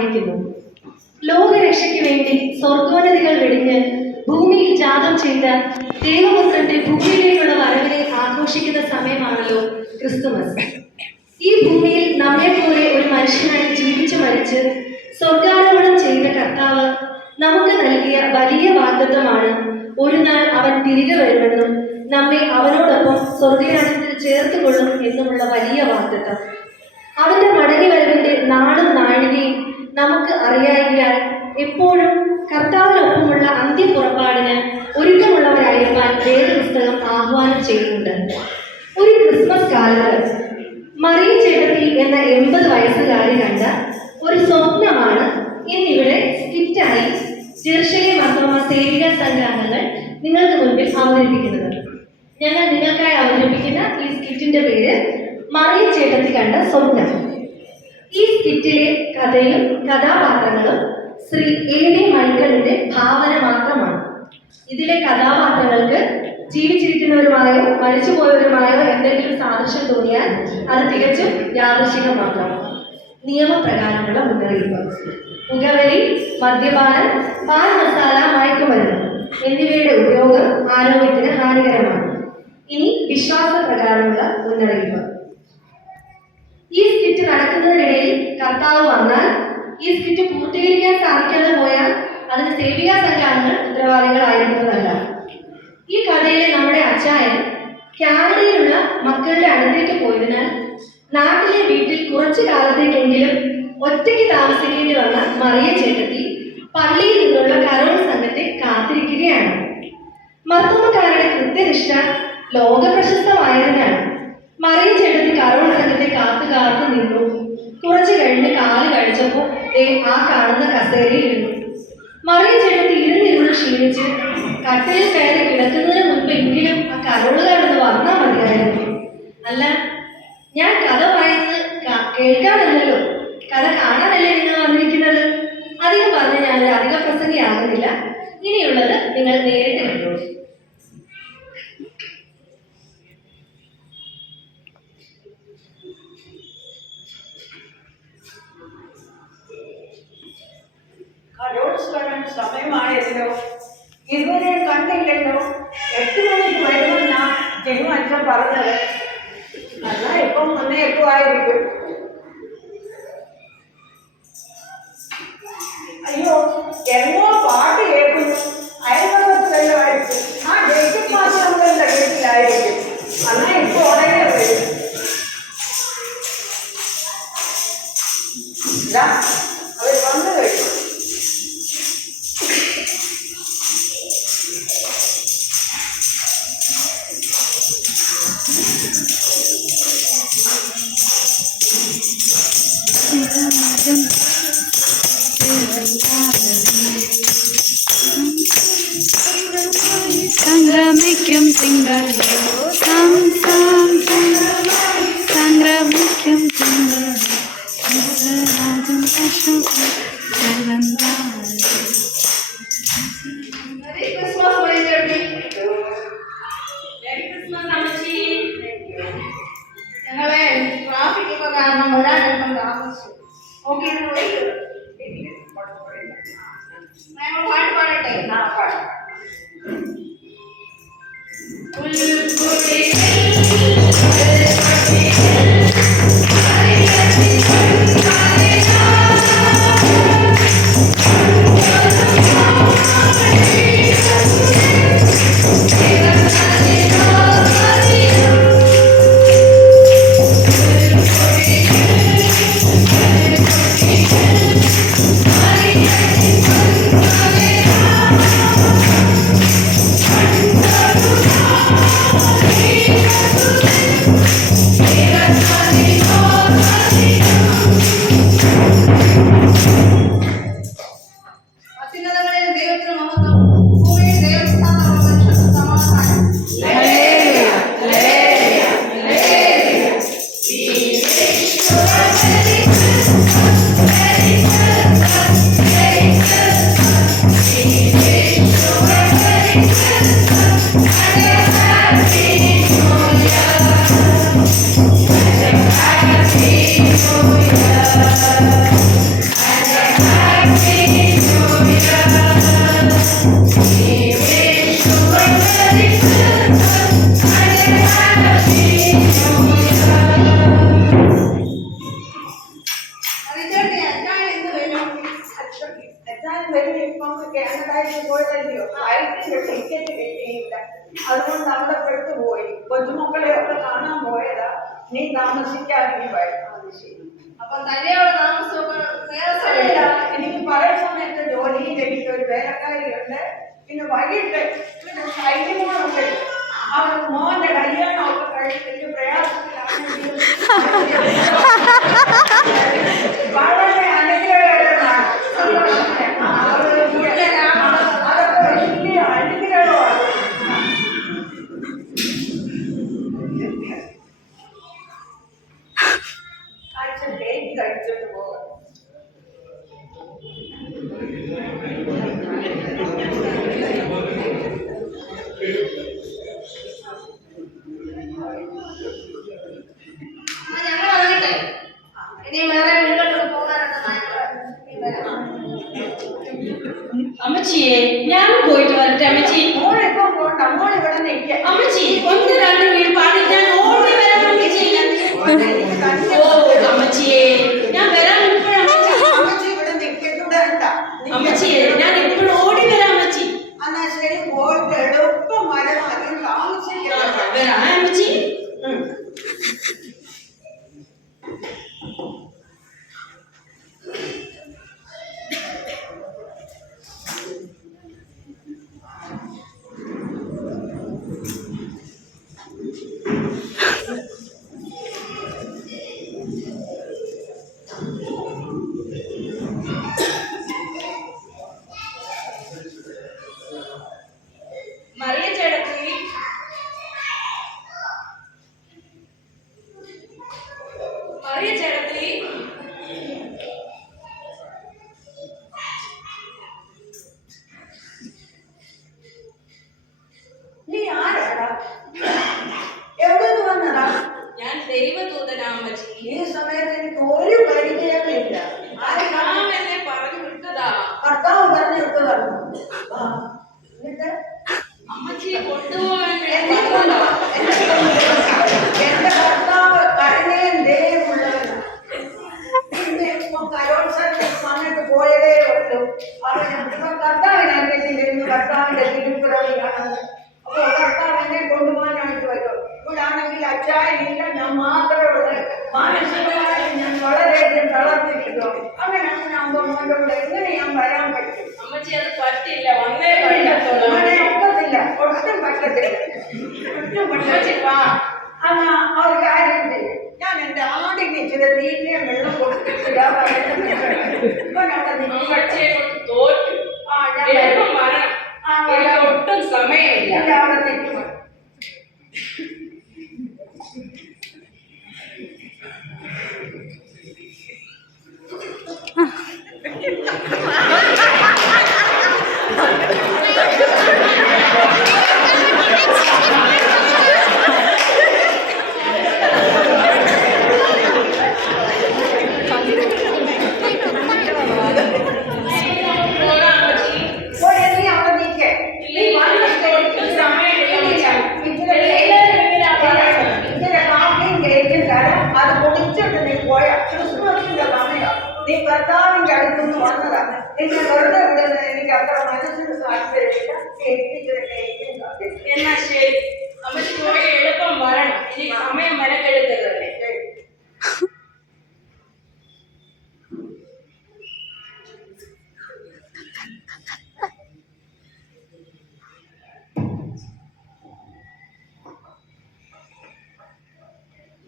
ആയിരിക്കുന്നു. ലോകരക്ഷയ്ക്ക് വേണ്ടി സ്വർഗോന്നതികൾ വെടിഞ്ഞ് ഭൂമിയിൽ ജാതം ചെയ്ത ദൈവപുത്രന്റെ ഭൂമിയിലേക്കുള്ള വരവിനെ ആഘോഷിക്കുന്ന സമയമാണല്ലോ ക്രിസ്തുമസ്. ഈ ഭൂമിയിൽ നമ്മെപ്പോലെ ഒരു മനുഷ്യനായി ജീവിച്ചു മരിച്ച് സ്വർഗാരോഹണം ചെയ്ത കർത്താവ് നമുക്ക് നൽകിയ വലിയ വാഗ്ദത്തമാണ് ഒരു നാൾ അവൻ തിരികെ വരുമെന്നും നമ്മെ അവനോടൊപ്പം സ്വർഗരാജ്യത്തിൽ ചേർത്തുകൊള്ളും എന്നുമുള്ള വലിയ വാഗ്ദത്തം. അവന്റെ മടങ്ങി വരവിന്റെ നാളും നാഴികയും നമുക്ക് അറിയായികയാൽ എപ്പോഴും കർത്താവിനൊപ്പമുള്ള അന്ത്യപുറപ്പാടിന് ഒരുക്കമുള്ളവരായിരിക്കാൻ വേദപുസ്തകം ആഹ്വാനം ചെയ്യുന്നുണ്ട്. ഒരു ക്രിസ്മസ് കാലത്ത് മറിയ ചേട്ടത്തി എന്ന 80 വയസ്സുകാരി കണ്ട ഒരു സ്വപ്നമാണ് ഇന്നിവിടെ സ്കിറ്റായി ജെറുസലേം മാർത്തോമാ സേവിക സംഘാംഗങ്ങൾ നിങ്ങൾക്ക് മുൻപിൽ അവതരിപ്പിക്കുന്നത്. ഞങ്ങൾ നിങ്ങൾക്കായി അവതരിപ്പിക്കുന്ന ഈ സ്കിറ്റിന്റെ പേര് മറിയ ചേട്ടത്തി കണ്ട സ്വപ്നം. ഈ സ്കിറ്റിലെ കഥയും കഥാപാത്രങ്ങളും ശ്രീ A.D. മൈക്കലിന്റെ ഭാവന മാത്രമാണ്. ഇതിലെ കഥാപാത്രങ്ങൾക്ക് ജീവിച്ചിരിക്കുന്നവരുമായോ മരിച്ചുപോയവരുമായോ എന്തെങ്കിലും സാദൃശ്യം തോന്നിയാൽ അത് തികച്ചും യാദൃശികം മാത്രം. നിയമപ്രകാരമുള്ള മുന്നറിയിപ്പ്: പുകവലി, മദ്യപാനം, പാൽ മസാല, മയക്കുമരുന്ന് എന്നിവയുടെ ഉപയോഗം ആരോഗ്യത്തിന് ഹാനികരമാണ്. ഇനി വിശ്വാസപ്രകാരമുള്ള മുന്നറിയിപ്പ്: ഈ സ്കിറ്റ് നടക്കുന്നതിനിടയിൽ കർത്താവ് വന്നാൽ ഈ സ്കിറ്റ് പൂർത്തീകരിക്കാൻ സാധിക്കാതെ പോയാൽ അതിന് സേവികാ സംഘാംഗങ്ങൾ ഉത്തരവാദികളായിരിക്കുന്നതല്ല. ഈ കഥയിലെ നമ്മുടെ അച്ചായൻ കാനഡയിലുള്ള മക്കളുടെ അടുത്തേക്ക് പോയതിനാൽ നാട്ടിലെ വീട്ടിൽ കുറച്ചു കാലത്തേക്കെങ്കിലും ഒറ്റയ്ക്ക് താമസിക്കേണ്ടി വന്ന മറിയ ചേട്ടത്തി പള്ളിയിൽ നിന്നുള്ള കരോൾ സംഘത്തെ കാത്തിരിക്കുകയാണ്. മർത്തോമക്കാരുടെ കൃത്യനിഷ്ഠ ലോകപ്രശസ്തമായതിനാൽ മറിയ ചേട്ടത്തി കരോൾ സംഘത്തെ കാത്തു നിന്നു. കുറച്ചു കഴിഞ്ഞ് കാല് കഴിച്ചപ്പോൾ ആ കാണുന്ന കസേരയിൽ ഇരുന്നു. മറിയ ചേട്ടത്തി ഇരുന്നിരുന്ന് ക്ഷീണിച്ച് കട്ടിലിൽ കയറി കിടക്കുന്നതിന് മുൻപെങ്കിലും ആ കരോളുകാരെന്ന് വന്നാൽ മതിയായിരുന്നു. അല്ല, ഞാൻ കഥ പറയുന്നത് കേൾക്കാനല്ലല്ലോ, കഥ കാണാനല്ലേ നിങ്ങൾ വന്നിരിക്കുന്നത്. അധികം പറഞ്ഞ് ഞാൻ അധിക പ്രസംഗിയാകുന്നില്ല. ഇനിയുള്ളത് നിങ്ങൾ നേരിട്ട് കണ്ടോളൂ. സമയമായല്ലോ, ഇതുവരെ കണ്ടില്ലല്ലോ. 8 മണിക്ക് വരുമെന്നാ ജനു അച്ഛൻ പറഞ്ഞത്. എന്നാ ഇപ്പം മുന്നേക്കുമായിരിക്കും. അയ്യോ, എങ്ങോ പാട്ട് കേൾക്കുന്നു. അയൽവക്കത്തിലെല്ലാമായിരിക്കും. ആ ഡേറ്റ് മാസങ്ങളുടെ വീട്ടിലായിരിക്കും. എന്നാ ഇപ്പൊ ഉടനെ വരും. അവർ വന്നു കഴിഞ്ഞു. സംഗ്രമിക്കും തിങ്കൾ സംഗ്രമിക്കും തിങ്കൾ ഞങ്ങളെ ട്രാഫിക് ഇപ്പൊ കാരണം ഒരാളും താമസിച്ചു. ഓക്കെ, ഞങ്ങൾ പാട്ട് പാടട്ടെ. പാടാം. Oh എത്താൻ വരും. ഇപ്പം കാനഡയിൽ പോയതല്ലയോ, ഫ്ലൈറ്റിന്റെ ടിക്കറ്റ് കിട്ടിയില്ല. അതുകൊണ്ട് അവിടെ പെട്ടുപോയി. കൊച്ചുമക്കളെ ഒക്കെ കാണാൻ പോയതാ. നീ താമസിക്കാതെ വരും. അത് ശരി. അപ്പൊ തന്നെയുള്ള താമസമൊക്കെ വേറെ അല്ല, സ്ഥലമില്ല. എനിക്ക് പല സമയത്ത് ജോലിയിൽ എനിക്കൊരു വേലക്കാരിയുണ്ട്. പിന്നെ വൈകിട്ട് ശൈലിമോളുണ്ട്. അവർ മോന്റെ കല്യാണമൊക്കെ കഴിഞ്ഞ് വലിയ പ്രയാസത്തിലാണെങ്കിലും വളരെ അനുഗ്രഹകരമാണ്. അതൊക്കെ വലിയ അനുഗ്രഹമാണ്. അച്ഛൻ കേക്ക് കഴിച്ചിട്ട് പോകാം. ഞങ്ങൾ ഇറങ്ങട്ടെ. ഇനി വേറെ വീട്ടിലോട്ട് പോകാനുണ്ട്. അമ്മച്ചിയെ ഞാൻ പോയിട്ട് വരട്ടെ അമ്മച്ചി. മോളിപ്പം പോണ്ട, മോൾ ഇവിടെ നിൽക്കുക. അമ്മച്ചി ഒന്ന് രണ്ട് വീട് പാടി ഞാൻ ഓടി വരാം അമ്മച്ചി. ഓ അമ്മച്ചിയെ ഞാൻ വരാൻ ഇപ്പോഴാണ് അമ്മച്ചി ഇവിടെ നിൽക്കുന്നുണ്ട്. അമ്മച്ചിയെ ഞാൻ ഇപ്പോഴും ഓടി വരാം അമ്മച്ചി. എന്നാ ശരി, പോയിട്ട് എളുപ്പം വരണം. അധികം താമസിക്കണം. വരാം അമ്മച്ചി. മറിയ ചേട്ടത്തി, മറിയ ചേട്ടത്തി, നീ ആരാടാ? എവിടെ നിന്ന് വന്നടാ? ഞാൻ ദൈവദൂതനാ അമ്മച്ചി. ഈ സമയത്ത് എനിക്ക് ഒരു പരിചയമില്ല. നാം എന്നെ പറഞ്ഞു വിട്ടതാ. ഭർത്താവ് പറഞ്ഞു വിട്ടതാണ്. എന്നിട്ട് അമ്മച്ചിയെ കൊണ്ടുപോകാൻ എന്നെ വേണ്ടി കൊണ്ടുവാ. എന്റെ ഭർത്താവ് കരുണയും ദയവുള്ളവനാണ്. പിന്നെ ഇപ്പം കലോത്സവത്തിൽ വന്നിട്ട് പോയതേ ഉള്ളൂ. അവൻ കർത്താവിനെ അറിയത്തില്ല. കർത്താവിന്റെ തിരുപ്പിറവിയാണെന്ന്. അപ്പൊ കർത്താവ് എന്നെ കൊണ്ടുപോകാനായിട്ട് വരും. ഇവിടെ ആണെങ്കിൽ അച്ചായനില്ല, ഞാൻ മാത്രമേ ഉള്ളൂ. മാനസികമായി ഞാൻ വളരെയധികം തളർത്തിരിക്കുന്നു. അങ്ങനെയാണ് ഞാൻ മോൻ്റെ കൂടെ എങ്ങനെ ഞാൻ വരാൻ പറ്റും? അമ്മച്ചി അത് പറ്റില്ല, വന്നേ പറ്റത്തുള്ളൂ. അങ്ങനെ ഒക്കത്തില്ല, ഒട്ടും പറ്റത്തില്ല, ഒട്ടും പറ്റത്തില്ല. എന്നാ ഒരു കാര്യം ചെയ്യും, ഞാൻ എന്റെ ആടിന് ഇച്ചിരി തീറ്റയും വെള്ളം കൊടുത്തിട്ടില്ല. അമ്മച്ചിയെ കൊണ്ട് തോറ്റു. എളുപ്പം വരണം. എനിക്ക് ഒട്ടും സമയമില്ല. അവിടെ തെറ്റും. അത് കുടിച്ചിട്ട് നീ പോയ ക്രിസ്മസിന്റെ സമയം നീ കർത്താവിന്റെ അടുത്തുനിന്ന് വന്നതാണ്. എന്നെ വെറുതെ വിടുന്നത് എനിക്ക് അത്ര മനസ്സിന് താല്പര്യമില്ല. എന്നാ ശരി, അമ്മച്ചി പോയി എളുപ്പം വരണം. ഇനി സമയം മെനക്കെടുക്കരുതല്ലേ.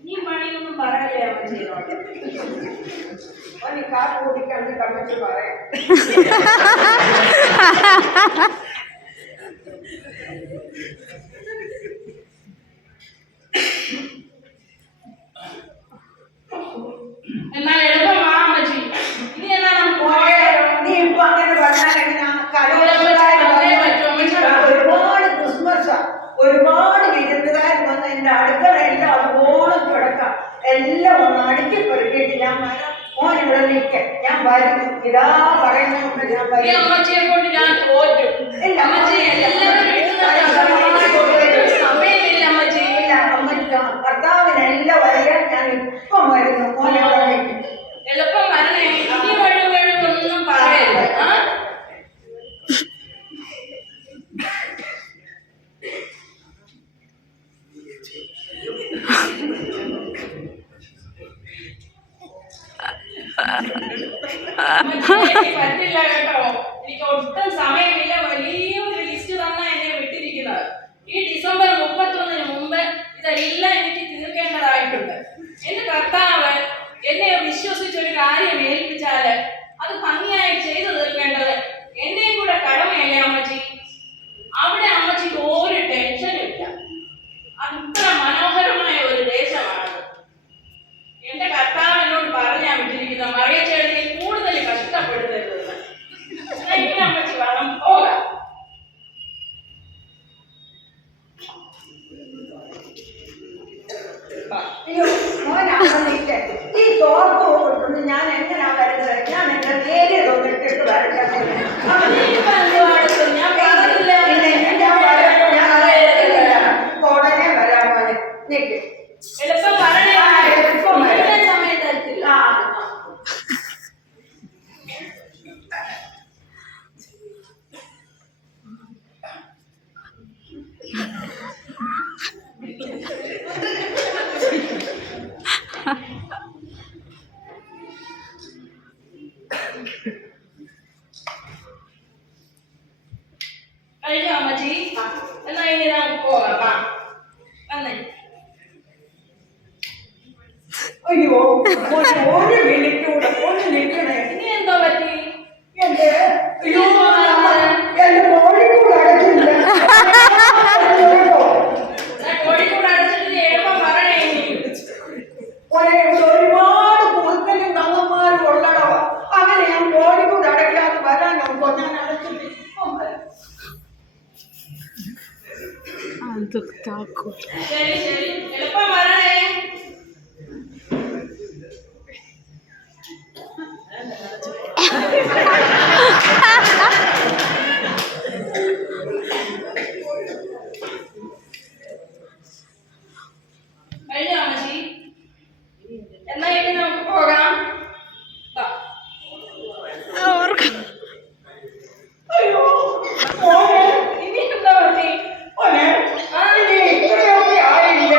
ഇനി പണിയൊന്നും പറയല്ലേ അമ്മച്ചിയോട്. നീ കാർ കൂടിക്കാൻ കമ്മിച്ച് പറയാം. എന്നാൽ എളുപ്പം വാ അമ്മച്ചി. ഇനി എന്നാ നമുക്ക് പോയാലോ? നീ ഇപ്പൊ അങ്ങനെ പറഞ്ഞാൽ എങ്ങനെയാ? ഒരുപാട് ക്രിസ്മസാ, ഒരുപാട് വിരുന്നുകാർ വന്ന് എന്റെ അടുക്കള എല്ലാം അതുപോലെ കിടക്കാം. എല്ലാം ഒന്ന് അടുക്കി പെറുക്കിയിട്ട് ഞാൻ വരാം. മോൻ ഇവിടെ നിൽക്ക, ഞാൻ വരും. ഇതാ പറയുന്നുണ്ട് ഞാൻ ഈ വരും. അമ്മച്ചിയെ കൊണ്ട് ഞാൻ തോറ്റു. ഇല്ല, അമ്മച്ചി എല്ലാവരും സമയമില്ല അമ്മച്ചി. ഇല്ല, ഭർത്താവിനെല്ലാം വരാൻ ഞാൻ ഇപ്പം വരുന്നു. മോനെ അവിടെ നിൽക്കും. എളുപ്പം വരണേ. ഇനി ഒന്നും പറയരുത്. പറ്റില്ല കേട്ടോ, എനിക്ക് ഒട്ടും സമയമില്ല. വലിയൊരു ലിസ്റ്റ് തന്നെ എന്നെ വിട്ടിരിക്കുന്നത്. ഈ ഡിസംബർ 31 മുമ്പ് ഇതെല്ലാം എനിക്ക് തീർക്കേണ്ടതായിട്ടുണ്ട്. എന്റെ കർത്താവ് എന്നെ വിശ്വസിച്ചൊരു കാര്യം ഏൽപ്പിച്ചാല് അത് ഭംഗിയായി ചെയ്തു തീർക്കേണ്ടത് എന്റെയും കൂടെ കടമയല്ലേ അമ്മച്ചി? അവിടെ അമ്മച്ചിക്ക് ഒരു ടെൻഷനും ഇല്ല. അത്ര മനോഹരമായ ഒരു ദേശമാണത്. എന്റെ കർത്താവ് എന്നോട് പറഞ്ഞാ വിട്ടിരിക്കുന്ന മറിയച്ചേട്ടനെ കൂടുതൽ കഷ്ടപ്പെടുത്തരുതെന്ന്. എങ്ങനെ അമ്മച്ചി വേണം പോകാം. അയ്യോ മോനാണെന്നില്ല, ഈ തോർത്ത് കൊണ്ട് ഞാൻ എങ്ങനെയാ വരുന്നത്? ഞാൻ എന്റെ നേരെ തൊന്നിട്ടിട്ട് വരട്ടെ. ഉടനെ വരാൻ പോലെ നിൽക്കും. എളുപ്പം പറഞ്ഞേ, സമയത്ത് കഴിഞ്ഞു അമ്മച്ചി. എന്നാ ഇനി നമുക്ക് പോകാം. വന്നേ. അയ്യോ ഒരു മിനിറ്റ് കൂടെ ഒന്ന് നിൽക്കണേ. ഇനി എന്തോ പറ്റി? എന്റെ അയ്യോ എന്റെ കോഴിക്കൂട് അടച്ചില്ല. കോഴിക്കോട് അടച്ചിട്ട് എളുപ്പം പറയണേ. ഒരുപാട് കുറുക്കനും കള്ളന്മാരും ഉള്ളടവ. അങ്ങനെ ഞാൻ കോഴിക്കൂട് അടയ്ക്കാതെ വരാൻ നോക്കോ? ഞാൻ അടച്ചിട്ട് ശരി ശരി, എളുപ്പം പറയണേ. കഴിഞ്ഞോ അമ്മച്ചി? എന്നാ ഇനി നമുക്ക് പോകാം. അയ്യോ ഇനി എന്താ പറ്റി? ഇത്രയൊക്കെ ആയില്ലേ?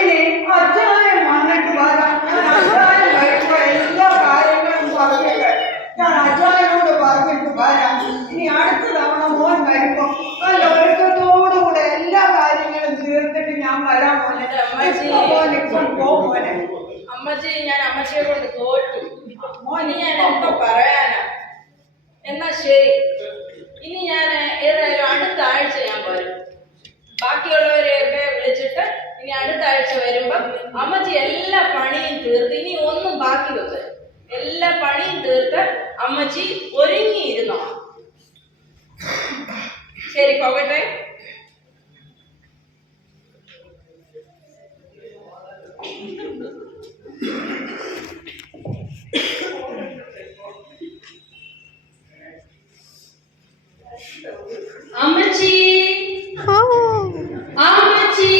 ഇനി അച്ചായൻ വന്നിട്ട് വരാം. ഞാൻ അച്ചായൻ വരുമ്പോ എല്ലാ കാര്യങ്ങളും പറഞ്ഞിട്ട് ഞാൻ അച്ചായനോട് പറഞ്ഞിട്ട് വരാം. ഇനി അടുത്ത തവണ മോൻ വരുമ്പോ നല്ല ഒരുക്കത്തോടുകൂടെ എല്ലാ കാര്യങ്ങളും തീർത്തിട്ട് ഞാൻ വരാൻ പോലെ. ഇപ്പം പോകോനെ. അമ്മച്ചി, ഞാൻ അമ്മച്ചിയെ കൊണ്ട് തോറ്റു. മോനി ഞാൻ എന്തോ പറയാനാ? എന്നാ ശരി, ഇനി ഞാൻ ഏതായാലും അടുത്ത ആഴ്ച ഞാൻ വരും. ബാക്കിയുള്ളവരെയൊക്കെ വിളിച്ചിട്ട് ഇനി അടുത്ത ആഴ്ച വരുമ്പം അമ്മച്ചി എല്ലാ പണിയും തീർത്ത്, ഇനി ഒന്നും ബാക്കി വെക്ക്, എല്ലാ പണിയും തീർത്ത് അമ്മച്ചി ഒരുങ്ങിയിരുന്നോ. ശരി, പോകട്ടെ. അമ്മച്ചി, അമ്മച്ചി.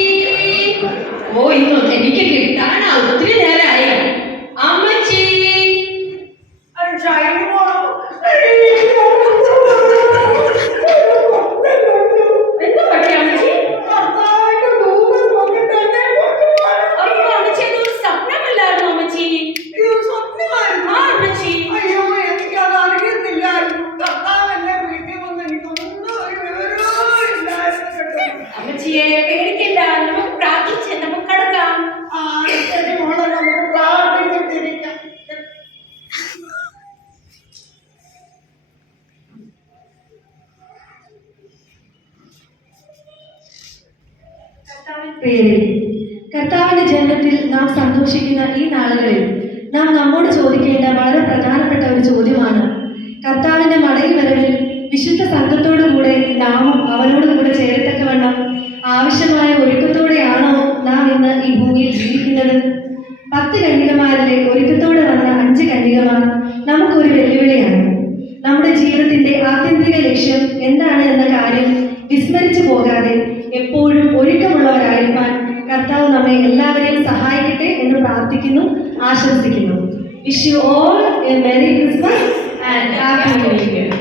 ഓ, ഇന്നൊന്നും എനിക്ക് കിട്ടാനാ ഒത്തിരി നേരമായി. അമ്മച്ചി, എന്താ പറ്റി അമ്മച്ചി? അയ്യോ അമ്മച്ചി, അതൊരു സ്വപ്നമല്ലായിരുന്നു അമ്മച്ചി. അമ്മച്ചി, അയ്യോ എനിക്കത് അറിയത്തില്ലായിരുന്നു. കർത്താവെന്നെ വീട്ടിൽ വന്ന് എനിക്കൊന്നും ഒരു വിവരവും ഇല്ലായിരുന്നു. അമ്മച്ചിയെ പേടിക്കണ്ട, നമുക്ക് പ്രാർത്ഥിച്ച് നമുക്ക് കടക്കാം. ശരി മോളെ, നമുക്ക് പ്രാർത്ഥിച്ചിട്ടിരിക്കാം. പ്രിയരേ, കർത്താവിന്റെ ജനനത്തിൽ നാം സന്തോഷിക്കുന്ന ഈ നാളുകളിൽ നാം നമ്മോട് ചോദിക്കേണ്ട വളരെ പ്രധാനപ്പെട്ട ഒരു ചോദ്യമാണ്: കർത്താവിന്റെ മടങ്ങി വരവിൽ വിശുദ്ധ സംഘത്തോടുകൂടെ നാമും അവനോട് കൂടെ ചേരത്തക്കവണ്ണം ആവശ്യമായ ഒരുക്കത്തോടെയാണോ നാം ഇന്ന് ഈ ഭൂമിയിൽ ജീവിക്കുന്നത്? 10 കന്യകമാരിലെ ഒരുക്കത്തോടെ വന്ന 5 കന്യകമാർ നമുക്കൊരു വെല്ലുവിളിയാണ്. നമ്മുടെ ജീവിതത്തിന്റെ ആത്യന്തിക ലക്ഷ്യം എന്താണ് എന്ന കാര്യം വിസ്മരിച്ചു പോകാതെ എപ്പോഴും ഒരുക്കമുള്ളവരായിരിക്കാൻ കർത്താവ് നമ്മെ എല്ലാവരെയും സഹായിക്കട്ടെ എന്ന് പ്രാർത്ഥിക്കുന്നു, ആശംസിക്കുന്നു. Wish you all A merry Christmas and happy new year.